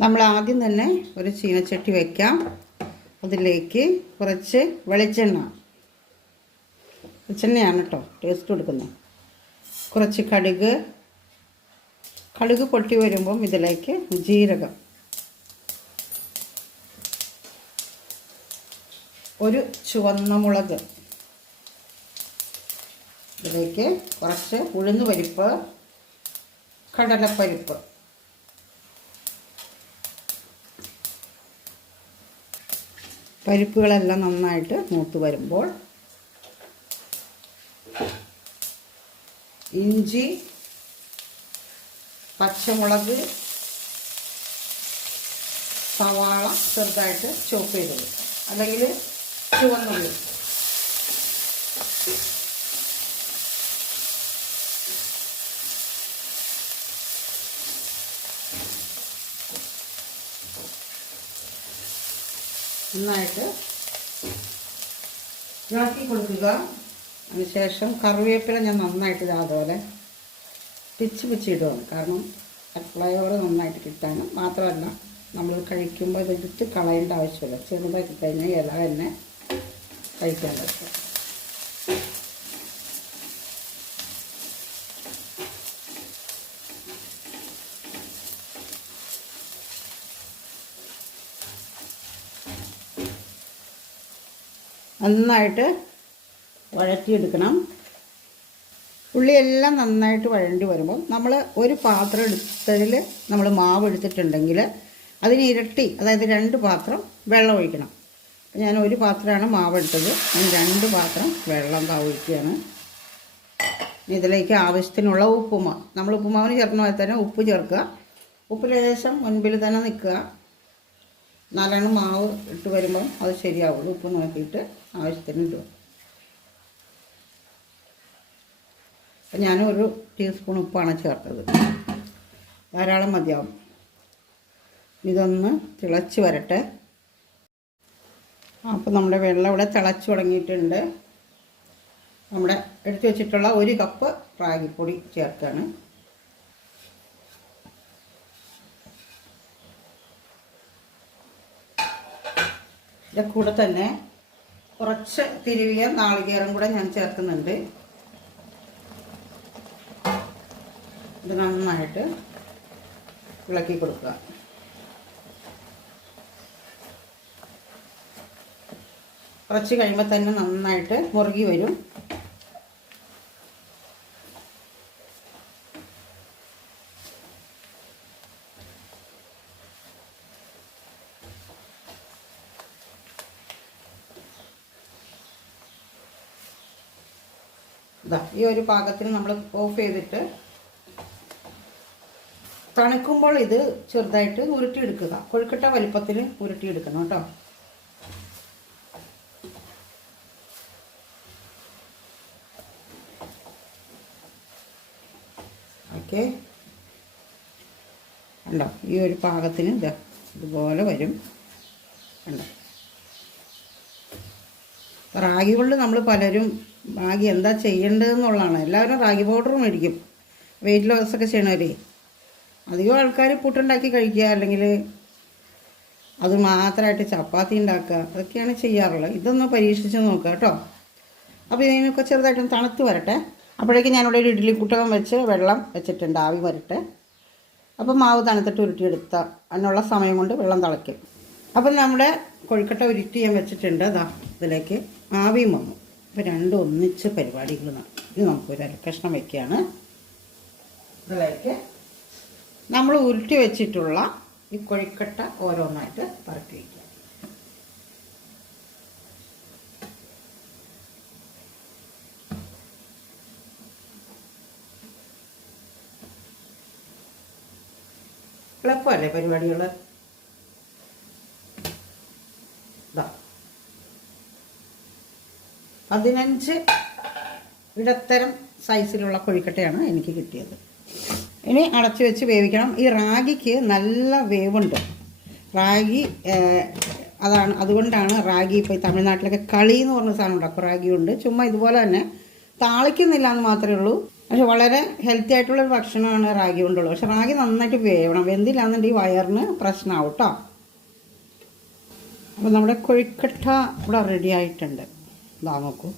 നമ്മൾ ആദ്യം തന്നെ ഒരു ചീനച്ചട്ടി വയ്ക്കാം അതിലേക്ക് കുറച്ച് വെളിച്ചെണ്ണ. വെളിച്ചെണ്ണയാണ് കേട്ടോ ടേസ്റ്റ് കൊടുക്കുന്നത്. കുറച്ച് കടുക്. കടുക് പൊട്ടി വരുമ്പം ഇതിലേക്ക് ജീരകം. ഒരു ചുവന്ന മുളക്. ഇതിലേക്ക് കുറച്ച് ഉഴുന്ന് പരിപ്പ് കടലപ്പരിപ്പ്. പരിപ്പുകളെല്ലാം നന്നായിട്ട് മൂത്ത് വരുമ്പോൾ ഇഞ്ചി പച്ചമുളക് സവാള ചെറുതായിട്ട് ചോപ്പ് ചെയ്തത് അല്ലെങ്കിൽ ചുവന്നുള്ളി. നന്നായിട്ട് ഇതാക്കി കൊടുക്കുക. അതിനുശേഷം കറിവേപ്പില ഞാൻ നന്നായിട്ട് ഇതാതുപോലെ പിച്ച് പിച്ച് ഇടുകയാണ് കാരണം ഫ്ലൈവർ നന്നായിട്ട് കിട്ടാനും മാത്രമല്ല നമ്മൾ കഴിക്കുമ്പോൾ ഇത് എടുത്ത് കളയേണ്ട ആവശ്യമില്ല. ചെറുതാക്കി കഴിഞ്ഞാൽ ഇല തന്നെ കഴിക്കാൻ പറ്റും. നന്നായിട്ട് വഴറ്റിയെടുക്കണം. ഉള്ളിയെല്ലാം നന്നായിട്ട് വഴണ്ടി വരുമ്പോൾ നമ്മൾ ഒരു പാത്രം എടുത്തതിൽ നമ്മൾ മാവ് എടുത്തിട്ടുണ്ടെങ്കിൽ അതിന് ഇരട്ടി അതായത് രണ്ട് പാത്രം വെള്ളം ഒഴിക്കണം. ഞാൻ ഒരു പാത്രമാണ് മാവ് എടുത്തത്. ഞാൻ രണ്ട് പാത്രം വെള്ളം ഒഴിക്കുകയാണ്. ഇതിലേക്ക് ആവശ്യത്തിനുള്ള ഉപ്പുമാവ്. നമ്മൾ ഉപ്പുമാവിന് ചേർക്കുന്ന പോലെ തന്നെ ഉപ്പ് ചേർക്കുക. ഉപ്പ് ലേശം മുൻപിൽ തന്നെ നിൽക്കുക. നാലാണ് മാവ് ഇട്ട് വരുമ്പം അത് ശരിയാവുള്ളൂ. ഉപ്പ് നോക്കിയിട്ട് ആവശ്യത്തിന് ഇടുക അപ്പം ഞാൻ ഒരു ടീസ്പൂൺ ഉപ്പാണ് ചേർത്തത്. ധാരാളം മതിയാവും. ഇതൊന്ന് തിളച്ച് വരട്ടെ. അപ്പോൾ നമ്മുടെ വെള്ളം ഇവിടെ തിളച്ച് തുടങ്ങിയിട്ടുണ്ട്. നമ്മുടെ എടുത്തു വെച്ചിട്ടുള്ള ഒരു കപ്പ് റാഗിപ്പൊടി ചേർത്താണ്. ഇതിന്റെ കൂടെ തന്നെ കുറച്ച് തിരുവിയ നാളികേരം കൂടെ ഞാൻ ചേർക്കുന്നുണ്ട്. ഇത് നന്നായിട്ട് ഇളക്കി കൊടുക്കുക. കുറച്ച് കഴിയുമ്പോൾ തന്നെ നന്നായിട്ട് മുറുകി വരും. ഇതാ ഈ ഒരു പാകത്തിന് നമ്മൾ ഓഫ് ചെയ്തിട്ട് തണുക്കുമ്പോൾ ഇത് ചെറുതായിട്ട് ഉരുട്ടിയെടുക്കുക. കൊഴുക്കട്ട വലിപ്പത്തിൽ ഉരുട്ടിയെടുക്കണം കേട്ടോ. ഓക്കെ. ഉണ്ടോ ഈ ഒരു പാകത്തിന് ഇതാ ഇതുപോലെ വരും. കണ്ടോ? റാഗി കൊണ്ട് നമ്മൾ പലരും റാഗി എന്താ ചെയ്യേണ്ടതെന്നുള്ളതാണ്. എല്ലാവരും റാഗി പൗഡർ മേടിക്കും. വെയിറ്റ് ലോസ് ഒക്കെ ചെയ്യണവരെ. അധികം ആൾക്കാർ പുട്ടുണ്ടാക്കി കഴിക്കുക അല്ലെങ്കിൽ അത് മാത്രമായിട്ട് ചപ്പാത്തി ഉണ്ടാക്കുക. അതൊക്കെയാണ് ചെയ്യാറുള്ളത്. ഇതൊന്ന് പരീക്ഷിച്ച് നോക്കുക കേട്ടോ. അപ്പോൾ ഇതിനൊക്കെ ചെറുതായിട്ടൊന്ന് തണുത്ത് വരട്ടെ. അപ്പോഴേക്കും ഞാനിവിടെ ഒരു ഇഡ്ഡലി കുട്ടകം വെച്ച് വെള്ളം വെച്ചിട്ടുണ്ട്. ആവി വരട്ടെ. അപ്പോൾ മാവ് തണുത്തിട്ട് ഉരുട്ടിയെടുത്ത. അതിനുള്ള സമയം കൊണ്ട് വെള്ളം തിളയ്ക്കും. അപ്പം നമ്മുടെ കൊഴുക്കട്ട ഉരുട്ടി ഞാൻ വെച്ചിട്ടുണ്ട്. അതാ ഇതിലേക്ക് ആവിയും വന്നു. അപ്പോൾ രണ്ടും ഒന്നിച്ച് പരിപാടികൾ ഇനി നമുക്കൊരു അരക്കഷ്ണം വയ്ക്കുകയാണ് ഇതിലേക്ക് നമ്മൾ ഉരുട്ടി വെച്ചിട്ടുള്ള ഈ കൊഴുക്കട്ട ഓരോന്നായിട്ട് പറക്കി വയ്ക്കുക എളുപ്പമല്ലേ പരിപാടികൾ പതിനഞ്ച് ഇടത്തരം സൈസിലുള്ള കൊഴിക്കട്ടയാണ് എനിക്ക് കിട്ടിയത്. ഇനി അടച്ചു വെച്ച് വേവിക്കണം. ഈ റാഗിക്ക് നല്ല വേവുണ്ട്. റാഗി അതാണ് അതുകൊണ്ടാണ് റാഗി ഇപ്പോൾ ഈ തമിഴ്നാട്ടിലൊക്കെ കളി എന്ന് പറഞ്ഞ സാധനം ഉണ്ടാക്കും റാഗി ഉണ്ട്. ചുമ്മാ ഇതുപോലെ തന്നെ താളിക്കുന്നില്ല എന്ന് മാത്രമേ ഉള്ളൂ. പക്ഷെ വളരെ ഹെൽത്തി ആയിട്ടുള്ളൊരു ഭക്ഷണമാണ് റാഗി കൊണ്ടുള്ളത്. പക്ഷെ റാഗി നന്നായിട്ട് വേവണം. വെന്തില്ലാന്നുണ്ടെങ്കിൽ വയറിന് പ്രശ്നമാവും കേട്ടോ അപ്പോൾ നമ്മുടെ കൊഴുക്കട്ട ഇവിടെ റെഡി ആയിട്ടുണ്ട്. ഇതാ നോക്കൂ